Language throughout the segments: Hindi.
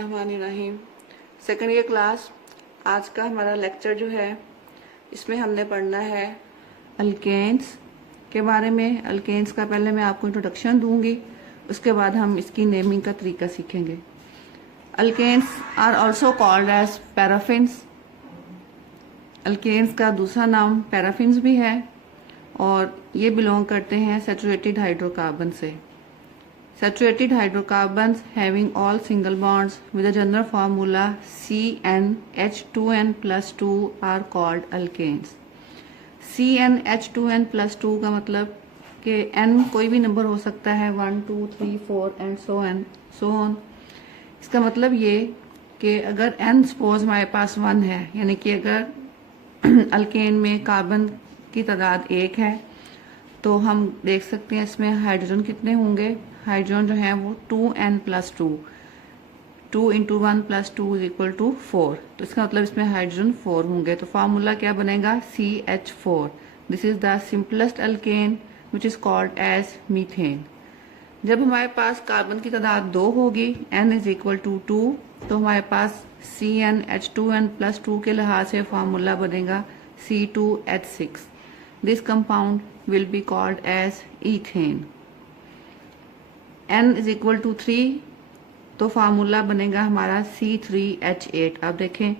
बिस्मिल्लाहिर्रहमानिर्रहीम। सेकंड ईयर क्लास, आज का हमारा लेक्चर जो है इसमें हमने पढ़ना है अल्केन्स के बारे में। अल्केन्स का पहले मैं आपको इंट्रोडक्शन दूंगी, उसके बाद हम इसकी नेमिंग का तरीका सीखेंगे। Alkanes are also called as paraffins. Alkanes का दूसरा नाम पैराफिन्स भी है और ये बिलोंग करते हैं सैचुरेटेड हाइड्रोकार्बन से। Saturated hydrocarbons having all single bonds with a general formula CnH2n plus 2 are called alkanes. CnH2n plus 2 का मतलब कि n कोई भी नंबर हो सकता है, 1 2 3 4 एंड सो ऑन। इसका मतलब ये कि अगर n सपोज हमारे पास 1 है, यानी कि अगर अल्केन में कार्बन की तादाद 1 है तो हम देख सकते हैं इसमें हाइड्रोजन कितने होंगे। हाइड्रोजन जो है वो 2n plus 2, 2 into 1 plus 2 is equal to 4। तो इसका मतलब इसमें हाइड्रोजन 4 होंगे। तो फार्मूला क्या बनेगा, CH4। This is the simplest alkane which is called as methane. जब हमारे पास कार्बन की तादाद 2 होगी, n इज इक्वल टू 2, तो हमारे पास CnH2n प्लस 2 के लिहाज से फार्मूला बनेगा C2H6। This compound will be called as ethane। n is equal to 3, तो फार्मूला बनेगा हमारा C3H8। अब देखें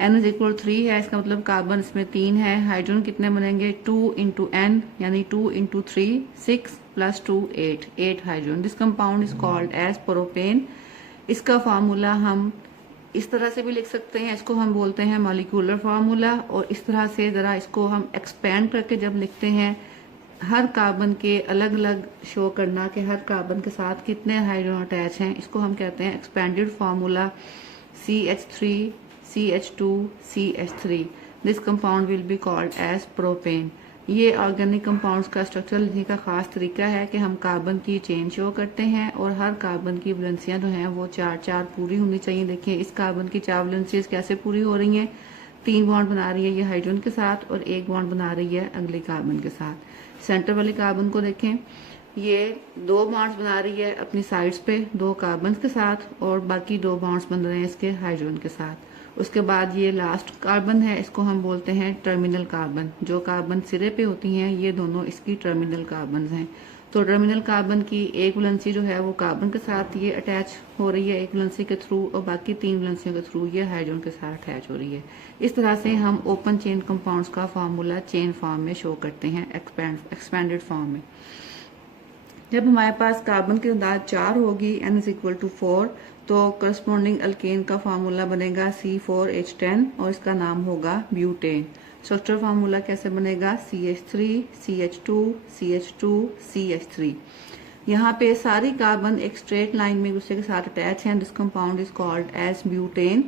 n is equal to 3 है, इसका मतलब कार्बन इसमें 3 है। हाइड्रोजन कितने बनेंगे, 2 इंटू n यानी 2 into 3 6 plus 2 8 hydrogen. This compound is called as propane. इसका फार्मूला हम इस तरह से भी लिख सकते हैं, इसको हम बोलते हैं मॉलिक्यूलर फार्मूला। और इस तरह से ज़रा इसको हम एक्सपेंड करके जब लिखते हैं, हर कार्बन के अलग अलग शो करना कि हर कार्बन के साथ कितने हाइड्रोजन अटैच हैं, इसको हम कहते हैं expanded formula CH3 CH2 CH3। This compound will be called as propane. ये ऑर्गेनिक कंपाउंड्स का स्ट्रक्चर लिखने का खास तरीका है कि हम कार्बन की चेन शो करते हैं और हर कार्बन की वैलेंसियां जो हैं वो 4 पूरी होनी चाहिए। देखिए इस कार्बन की 4 वैलेंसीज कैसे पूरी हो रही हैं। 3 बॉन्ड बना रही है ये हाइड्रोजन के साथ और 1 बॉन्ड बना रही है अगले कार्बन के साथ। सेंटर वाले कार्बन को देखें, ये 2 बॉन्ड्स बना रही है अपनी साइड्स पे 2 कार्बन के साथ और बाकी 2 बॉन्ड्स बन रहे हैं इसके हाइड्रोजन के साथ। उसके बाद ये लास्ट कार्बन है, इसको हम बोलते हैं टर्मिनल कार्बन। जो कार्बन सिरे पे होती हैं ये दोनों इसकी टर्मिनल कार्बन हैं। तो टर्मिनल कार्बन की एक वैलेंसी जो है वो कार्बन के साथ ये अटैच हो रही है एक वैलेंसी के थ्रू, और बाकी 3 वैलेंसियों के थ्रू ये हाइड्रोजन के साथ अटैच हो रही है। इस तरह से हम ओपन चेन कंपाउंड्स का फार्मूला चेन फॉर्म में शो करते हैं, एक्सपेंडेड फॉर्म में। जब हमारे पास कार्बन की तादाद 4 होगी, n इज इक्वल टू 4, तो करस्पॉन्डिंग अल्केन का फार्मूला बनेगा C4H10 और इसका नाम होगा ब्यूटेन। स्ट्रक्चर फार्मूला कैसे बनेगा, CH3 CH2 CH2 CH3। यहाँ पे सारी कार्बन एक स्ट्रेट लाइन में एक दूसरे के साथ अटैच हैं। This compound is called as butane.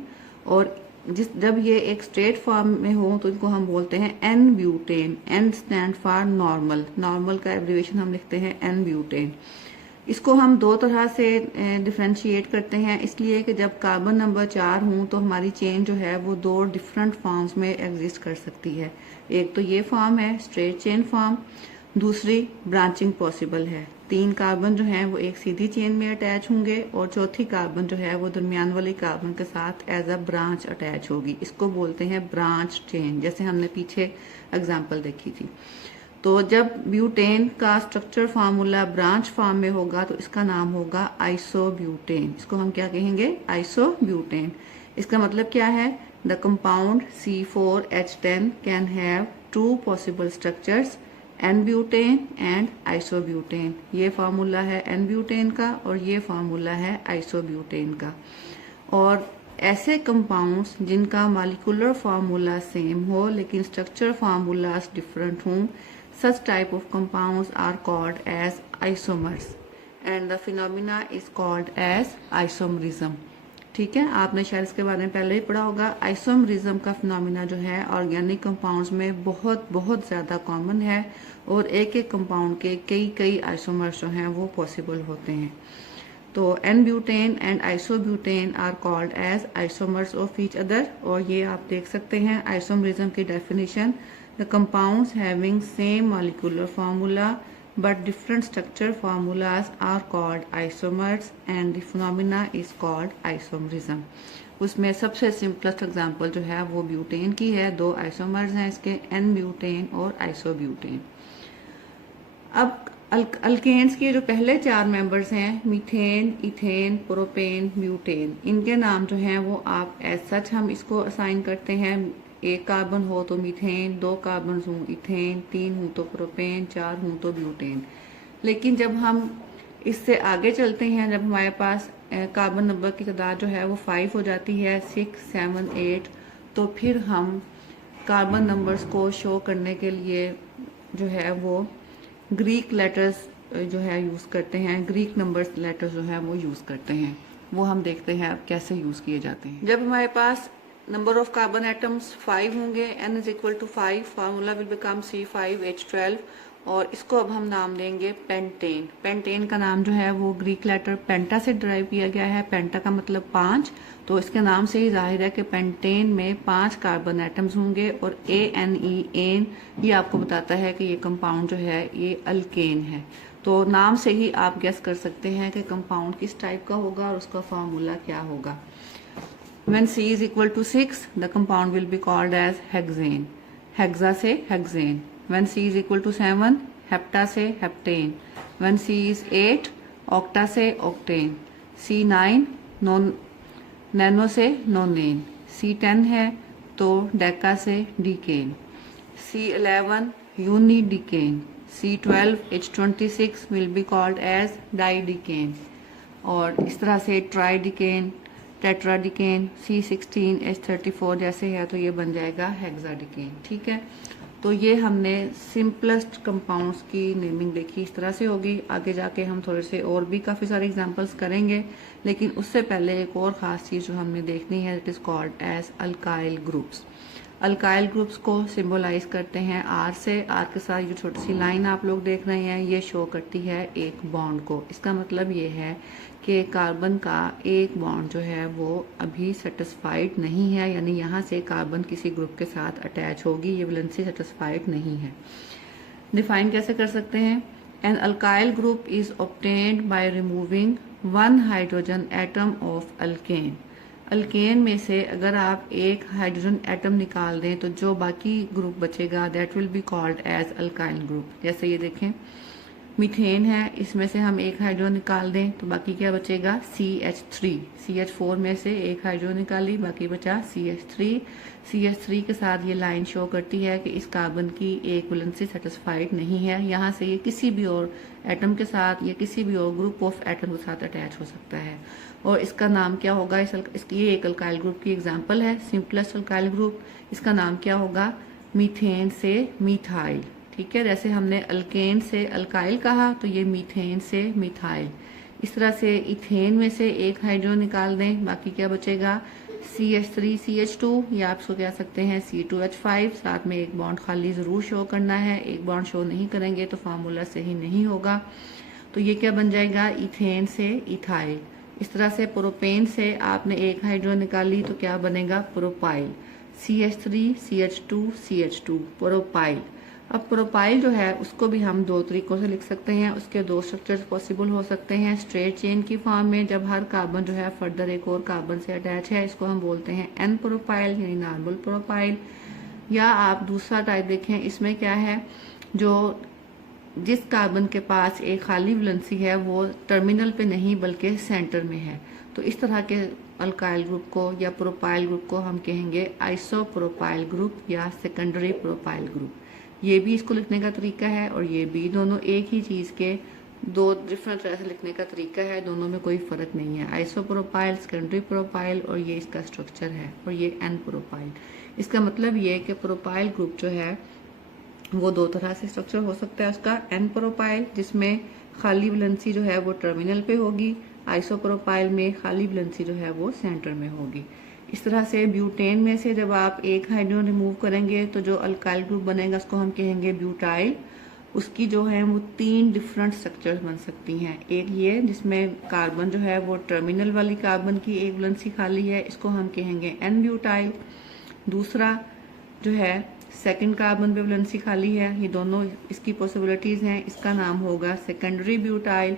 और जब ये एक स्ट्रेट फॉर्म में हो तो इनको हम बोलते हैं N butane. N stand for normal, normal का एब्रिविएशन हम लिखते हैं N ब्यूटेन। इसको हम 2 तरह से डिफ्रेंशिएट करते हैं, इसलिए कि जब कार्बन नंबर 4 हों तो हमारी चेन जो है वो 2 डिफरेंट फॉर्म्स में एग्जिस्ट कर सकती है। एक तो ये फॉर्म है स्ट्रेट चेन फॉर्म, दूसरी ब्रांचिंग पॉसिबल है। 3 कार्बन जो हैं वो एक सीधी चेन में अटैच होंगे और चौथी कार्बन जो है वो दरमियान वाली कार्बन के साथ एज अ ब्रांच अटैच होगी। इसको बोलते हैं ब्रांच चेन, जैसे हमने पीछे एग्जाम्पल देखी थी। तो जब ब्यूटेन का स्ट्रक्चर फार्मूला ब्रांच फॉर्म में होगा तो इसका नाम होगा आइसोब्यूटेन। इसको हम क्या कहेंगे, आइसोब्यूटेन। इसका मतलब क्या है, the compound C4H10 can have 2 possible structures, n butane and isobutane. ये फार्मूला है N-ब्यूटेन का और ये फार्मूला है आइसोब्यूटेन का। और ऐसे कंपाउंड्स जिनका मॉलिक्यूलर फार्मूला सेम हो लेकिन स्ट्रक्चर फार्मूलास डिफरेंट हों, such type of compounds are called as isomers and the phenomena is called as isomerism। ठीक है, आपने शायद इसके बारे में पहले ही पढ़ा होगा। आइसोमरिज्म का फिनोमिना जो है ऑर्गेनिक कंपाउंड्स में बहुत बहुत ज़्यादा कॉमन है और एक एक कंपाउंड के कई आइसोमर्स जो हैं वो पॉसिबल होते हैं। तो n butane and isobutane are called as isomers of each other. और ये आप देख सकते हैं आइसोमरिज्म की definition, the compounds having same molecular formula but different structure formulas are called isomers and the phenomena is called isomerism। उसमें सबसे सिंपलेस्ट एग्जांपल जो है वो ब्यूटेन की है। 2 आइसोमर्स हैं इसके, एन ब्यूटेन और आइसोब्यूटेन। अब अल्केन्स के जो पहले 4 मेंबर्स हैं, मीथेन, इथेन, प्रोपेन, ब्यूटेन, इनके नाम जो हैं वो आप एज सच हम इसको असाइन करते हैं। 1 कार्बन हो तो मीथेन, 2 कार्बन हो इथेन, 3 हो तो प्रोपेन, 4 हो तो ब्यूटेन। लेकिन जब हम इससे आगे चलते हैं, जब हमारे पास कार्बन नंबर की तादाद जो है वो 5 हो जाती है, 6, 7, 8, तो फिर हम कार्बन नंबर्स को शो करने के लिए जो है वो ग्रीक लेटर्स जो है यूज़ करते हैं। ग्रीक नंबर्स लेटर्स जो है वो यूज़ करते हैं, वो हम देखते हैं अब कैसे यूज़ किए जाते हैं। जब हमारे पास नंबर ऑफ कार्बन एटम्स 5 होंगे, n is equal to 5, formula will become C5H12 और इसको अब हम नाम देंगे पेंटेन। पेंटेन का नाम जो है वो ग्रीक लेटर पेंटा से डिराइव किया गया है। पेंटा का मतलब 5, तो इसके नाम से ही जाहिर है कि पेंटेन में 5 कार्बन एटम्स होंगे और ANE एन ये आपको बताता है कि ये कंपाउंड जो है ये अल्केन है। तो नाम से ही आप गेस कर सकते हैं कि कंपाउंड किस टाइप का होगा और उसका फार्मूला क्या होगा। When C is equal to 6, the compound will be called as hexane, hexa से hexane। When C is equal to 7, hepta से heptane। When C is 8, octa से octane। C9 नैनो से नोनेन। C10 है तो डेका से decane. C11 यूनिडीकेन। C12 H26 will be called as डाइडीकेन और इस तरह से ट्राइडीकेन, टेट्राडिकेन, C16 H34 जैसे है तो ये बन जाएगा हेक्साडिकेन। ठीक है, तो ये हमने सिंपलेस्ट कंपाउंड्स की नेमिंग देखी, इस तरह से होगी। आगे जाके हम थोड़े से और भी काफ़ी सारे एग्जांपल्स करेंगे, लेकिन उससे पहले एक और ख़ास चीज़ जो हमने देखनी है, it is called as alkyl groups. Alkyl groups को सिंबलाइज करते हैं आर से। आर के साथ जो छोटी सी लाइन आप लोग देख रहे हैं ये शो करती है एक बॉन्ड को। इसका मतलब ये है कि कार्बन का एक बॉन्ड जो है वो अभी सेटिस्फाइड नहीं है, यानी यहाँ से कार्बन किसी ग्रुप के साथ अटैच होगी, ये वैलेंसी सेटिस्फाइड नहीं है। डिफाइन कैसे कर सकते हैं? An alkyl group is obtained by removing 1 hydrogen atom of alkane. Alkane में से अगर आप एक हाइड्रोजन एटम निकाल दें तो जो बाकी ग्रुप बचेगा that will be called as alkyl group. जैसे ये देखें, मीथेन है, इसमें से हम एक हाइड्रोजन निकाल दें तो बाकी क्या बचेगा? CH3। CH4 में से एक हाइड्रोजन निकाली, बाकी बचा CH3। CH3 के साथ ये लाइन शो करती है कि इस कार्बन की एक वैलेंसी सेटिस्फाइड नहीं है, यहाँ से ये किसी भी और एटम के साथ या किसी भी और ग्रुप ऑफ एटम के साथ अटैच हो सकता है। और इसका नाम क्या होगा? ये एक अल्काइल ग्रुप की एग्जाम्पल है, सिंपलेस्ट अल्काइल ग्रुप। इसका नाम क्या होगा? मीथेन से मिथाइल। ठीक है, जैसे हमने अल्केन से अल्काइल कहा तो ये मीथेन से मिथाइल। इस तरह से इथेन में से एक हाइड्रोजन निकाल दें, बाकी क्या बचेगा? CH3 CH2 या आप इसको कह सकते हैं C2H5। साथ में एक बॉन्ड खाली जरूर शो करना है, एक बॉन्ड शो नहीं करेंगे तो फार्मूला सही नहीं होगा। तो ये क्या बन जाएगा? इथेन से इथाइल। इस तरह से प्रोपेन से आपने एक हाइड्रोजन निकाली तो क्या बनेगा? Propyl. CH3 CH2 CH2 propyl. अब प्रोपाइल जो है उसको भी हम 2 तरीकों से लिख सकते हैं। उसके 2 स्ट्रक्चर्स पॉसिबल हो सकते हैं। स्ट्रेट चेन की फॉर्म में, जब हर कार्बन जो है फर्दर एक और कार्बन से अटैच है, इसको हम बोलते हैं एन प्रोपाइल यानी नॉर्मल प्रोपाइल। या आप दूसरा टाइप देखें, इसमें क्या है, जो जिस कार्बन के पास एक खाली वैलेंसी है वो टर्मिनल पे नहीं बल्कि सेंटर में है, तो इस तरह के अल्काइल ग्रुप को या प्रोपाइल ग्रुप को हम कहेंगे आइसोप्रोपाइल ग्रुप या सेकेंडरी प्रोपाइल ग्रुप। ये भी इसको लिखने का तरीका है और ये भी, दोनों एक ही चीज के 2 डिफरेंट तरह से लिखने का तरीका है, दोनों में कोई फर्क नहीं है। आइसोप्रोपाइल, सेकेंडरी प्रोपाइल और ये इसका स्ट्रक्चर है, और ये एन प्रोपाइल। इसका मतलब ये कि प्रोपाइल ग्रुप जो है वो 2 तरह से स्ट्रक्चर हो सकता है उसका। एन प्रोपाइल जिसमें खाली वैलेंसी जो है वो टर्मिनल पे होगी, आइसोप्रोपाइल में खाली वैलेंसी जो है वो सेंटर में होगी। इस तरह से ब्यूटेन में से जब आप एक हाइड्रोजन रिमूव करेंगे तो जो अल्काइल ग्रुप बनेगा उसको हम कहेंगे ब्यूटाइल। उसकी जो है वो 3 डिफरेंट स्ट्रक्चर्स बन सकती हैं। एक ये जिसमें कार्बन जो है वो टर्मिनल वाली कार्बन की एक वैलेंसी खाली है, इसको हम कहेंगे एन ब्यूटाइल। दूसरा जो है सेकंड कार्बन पे वैलेंसी खाली है, ये दोनों इसकी पॉसिबिलिटीज हैं, इसका नाम होगा सेकेंडरी ब्यूटाइल।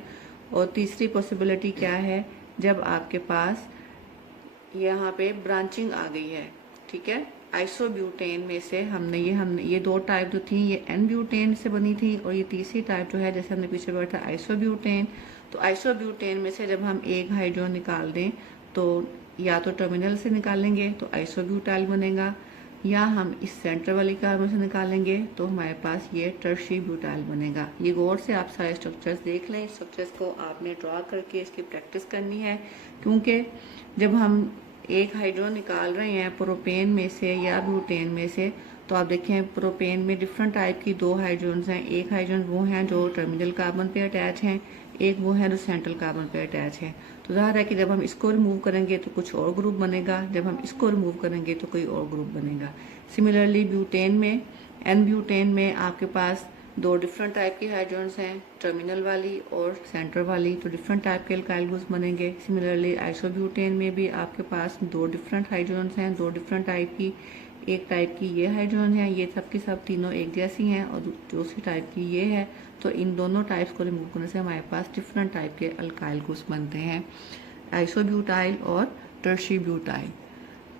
और तीसरी पॉसिबिलिटी क्या है, जब आपके पास यहाँ पे ब्रांचिंग आ गई है, ठीक है। आइसोब्यूटेन में से हमने ये दो टाइप जो थी ये एन ब्यूटेन से बनी थी, और ये तीसरी टाइप जो है जैसे हमने पीछे पढ़ा था आइसोब्यूटेन। तो आइसोब्यूटेन में से जब हम एक हाइड्रोजन निकाल दें तो या तो टर्मिनल से निकालेंगे तो आइसोब्यूटाइल बनेगा, या हम इस सेंटर वाली कार्बन से निकालेंगे तो हमारे पास ये टर्शी ब्यूटाइल बनेगा। ये गौर से आप सारे स्ट्रक्चर्स देख लें, स्ट्रक्चर्स को आपने ड्रॉ करके इसकी प्रैक्टिस करनी है, क्योंकि जब हम एक हाइड्रोजन निकाल रहे हैं प्रोपेन में से या ब्यूटेन में से, तो आप देखें प्रोपेन में डिफरेंट टाइप की दो हाइड्रोजन हैं। एक हाइड्रोजन वो हैं जो टर्मिनल कार्बन पे अटैच हैं, एक वो है जो सेंट्रल कार्बन पे अटैच है। तो जाहिर है कि जब हम इसको रिमूव करेंगे तो कुछ और ग्रुप बनेगा, जब हम इसको रिमूव करेंगे तो कोई और ग्रुप बनेगा। सिमिलरली ब्यूटेन में, एन ब्यूटेन में आपके पास दो डिफरेंट टाइप की हाइड्रोजन्स हैं, टर्मिनल वाली और सेंटर वाली, तो डिफरेंट टाइप के अल्काइल ग्रुप्स बनेंगे। सिमिलरली आइसोब्यूटेन में भी आपके पास दो डिफरेंट हाइड्रोजन्स हैं, दो डिफरेंट टाइप की, एक टाइप की ये हाइड्रोजन है, ये सब की सब तीनों एक जैसी हैं, और दूसरी टाइप की ये है। तो इन दोनों टाइप्स को रिमूव करने से हमारे पास डिफरेंट टाइप के अल्काइल ग्रुप्स बनते हैं, आइसोब्यूटाइल और टर्शी ब्यूटाइल।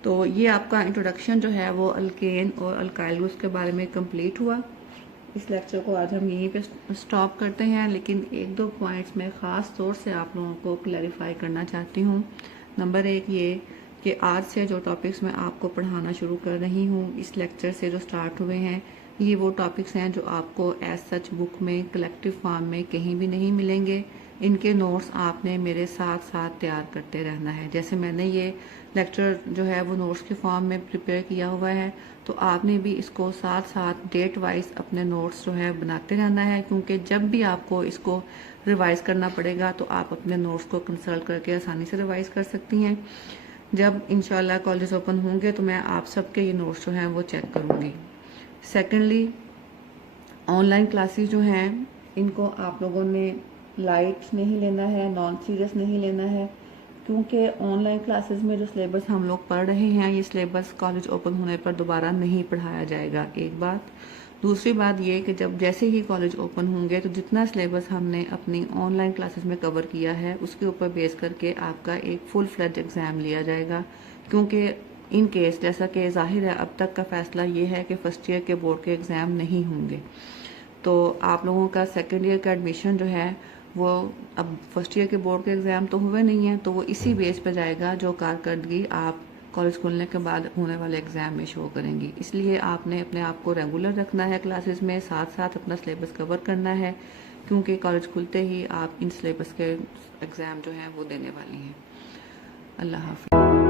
तो ये आपका इंट्रोडक्शन जो है वो अल्केन और अल्काइल ग्रुप्स के बारे में कंप्लीट हुआ। इस लेक्चर को आज हम यहीं पे स्टॉप करते हैं, लेकिन एक दो पॉइंट्स में ख़ास तौर से आप लोगों को क्लैरिफाई करना चाहती हूँ। नंबर एक ये कि आज से जो टॉपिक्स मैं आपको पढ़ाना शुरू कर रही हूँ, इस लेक्चर से जो स्टार्ट हुए हैं, ये वो टॉपिक्स हैं जो आपको एज सच बुक में कलेक्टिव फॉर्म में कहीं भी नहीं मिलेंगे। इनके नोट्स आपने मेरे साथ साथ तैयार करते रहना है। जैसे मैंने ये लेक्चर जो है वो नोट्स के फॉर्म में प्रिपेयर किया हुआ है, तो आपने भी इसको साथ साथ डेट वाइज अपने नोट्स जो है बनाते रहना है, क्योंकि जब भी आपको इसको रिवाइज करना पड़ेगा तो आप अपने नोट्स को कंसल्ट करके आसानी से रिवाइज कर सकती हैं। जब इंशाल्लाह कॉलेज ओपन होंगे तो मैं आप सबके ये नोट्स जो हैं वो चेक करूँगी। सेकेंडली, ऑनलाइन क्लासेस जो हैं इनको आप लोगों ने लाइट नहीं लेना है, नॉन सीरियस नहीं लेना है, क्योंकि ऑनलाइन क्लासेस में जो सिलेबस हम लोग पढ़ रहे हैं ये सिलेबस कॉलेज ओपन होने पर दोबारा नहीं पढ़ाया जाएगा, एक बात। दूसरी बात ये कि जब जैसे ही कॉलेज ओपन होंगे तो जितना सिलेबस हमने अपनी ऑनलाइन क्लासेस में कवर किया है उसके ऊपर बेस करके आपका एक फुल फ्लेज एग्ज़ाम लिया जाएगा, क्योंकि इन केस जैसा कि जाहिर है अब तक का फैसला ये है कि फर्स्ट ईयर के बोर्ड के एग्ज़ाम नहीं होंगे, तो आप लोगों का सेकेंड ईयर का एडमिशन जो है वो अब फर्स्ट ईयर के बोर्ड के एग्ज़ाम तो हुए नहीं है, तो वो इसी बेस पर जाएगा जो कारकर्दगी आप कॉलेज खुलने के बाद होने वाले एग्ज़ाम में शो करेंगी। इसलिए आपने अपने आप को रेगुलर रखना है क्लासेस में, साथ साथ अपना सिलेबस कवर करना है, क्योंकि कॉलेज खुलते ही आप इन सिलेबस के एग्ज़ाम जो हैं वो देने वाली हैं। अल्लाह हाफ़िज़।